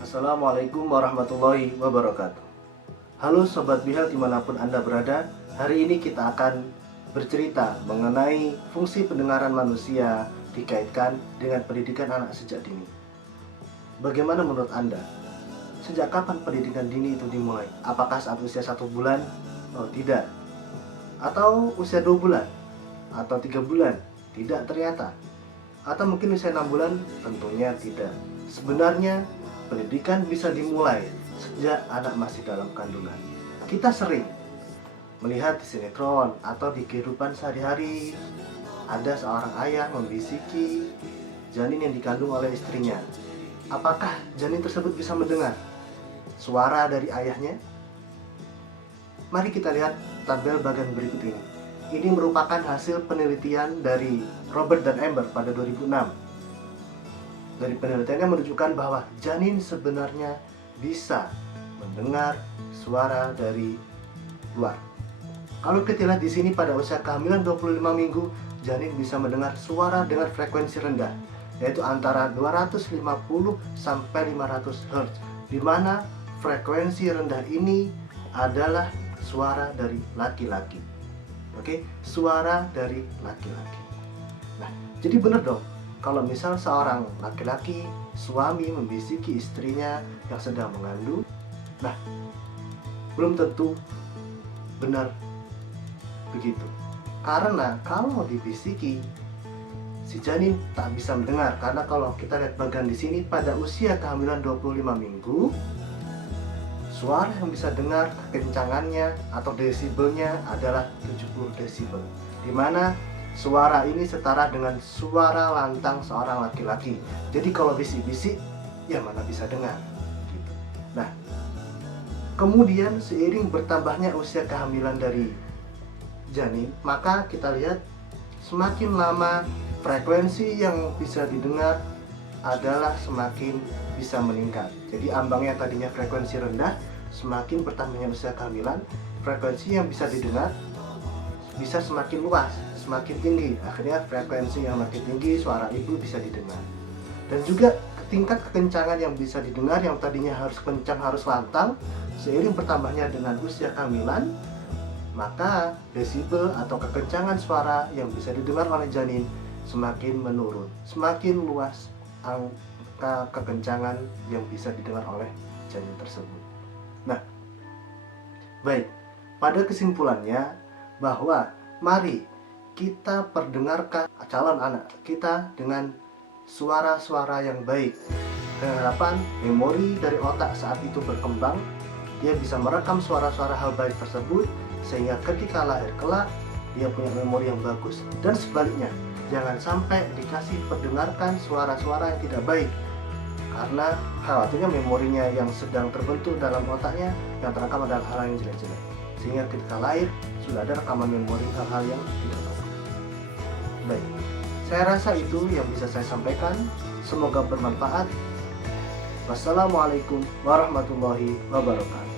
Assalamualaikum warahmatullahi wabarakatuh. Halo Sobat Bihal dimanapun Anda berada. Hari ini kita akan bercerita mengenai fungsi pendengaran manusia dikaitkan dengan pendidikan anak sejak dini. Bagaimana menurut Anda? Sejak kapan pendidikan dini itu dimulai? Apakah saat usia 1 bulan? Oh tidak. Atau usia 2 bulan? Atau 3 bulan? Tidak ternyata. Atau mungkin usia 6 bulan? Tentunya tidak. Sebenarnya pendidikan bisa dimulai sejak anak masih dalam kandungan. Kita sering melihat di sinetron atau di kehidupan sehari-hari ada seorang ayah membisiki janin yang dikandung oleh istrinya. Apakah janin tersebut bisa mendengar suara dari ayahnya? Mari kita lihat tabel bagian berikut ini. Ini merupakan hasil penelitian dari Robert dan Amber pada 2006. Dari penelitiannya menunjukkan bahwa janin sebenarnya bisa mendengar suara dari luar. Kalau kita lihat di sini pada usia kehamilan 25 minggu, janin bisa mendengar suara dengan frekuensi rendah, yaitu antara 250 sampai 500 Hz, di mana frekuensi rendah ini adalah suara dari laki-laki. Oke, suara dari laki-laki. Nah, jadi benar dong. Kalau misal seorang laki-laki, suami membisiki istrinya yang sedang mengandung, nah, belum tentu benar begitu. Karena kalau dibisiki, si janin tak bisa mendengar. Karena kalau kita lihat bagian di sini, pada usia kehamilan 25 minggu, suara yang bisa dengar kekencangannya atau desibelnya adalah 70 desibel. Di mana suara ini setara dengan suara lantang seorang laki-laki. Jadi kalau bisik-bisik, ya mana bisa dengar gitu. Nah, kemudian seiring bertambahnya usia kehamilan dari janin, maka kita lihat semakin lama frekuensi yang bisa didengar adalah semakin bisa meningkat. Jadi ambang yang tadinya frekuensi rendah, semakin bertambahnya usia kehamilan, frekuensi yang bisa didengar bisa semakin luas, semakin tinggi. Akhirnya frekuensi yang makin tinggi, suara ibu bisa didengar. Dan juga tingkat kekencangan yang bisa didengar, yang tadinya harus kencang, harus lantang, seiring bertambahnya dengan usia kehamilan, maka desibel atau kekencangan suara yang bisa didengar oleh janin semakin menurun, semakin luas angka kekencangan yang bisa didengar oleh janin tersebut. Nah, baik, pada kesimpulannya bahwa mari kita perdengarkan calon anak kita dengan suara-suara yang baik, dengan harapan memori dari otak saat itu berkembang, dia bisa merekam suara-suara hal baik tersebut, sehingga ketika lahir kelak dia punya memori yang bagus. Dan sebaliknya, jangan sampai dikasih perdengarkan suara-suara yang tidak baik, karena khawatirnya memorinya yang sedang terbentuk dalam otaknya yang terekam adalah hal yang jelek-jelek, sehingga ketika lahir sudah ada rekaman memori hal-hal yang tidak bagus. Baik, saya rasa itu yang bisa saya sampaikan. Semoga bermanfaat. Wassalamualaikum warahmatullahi wabarakatuh.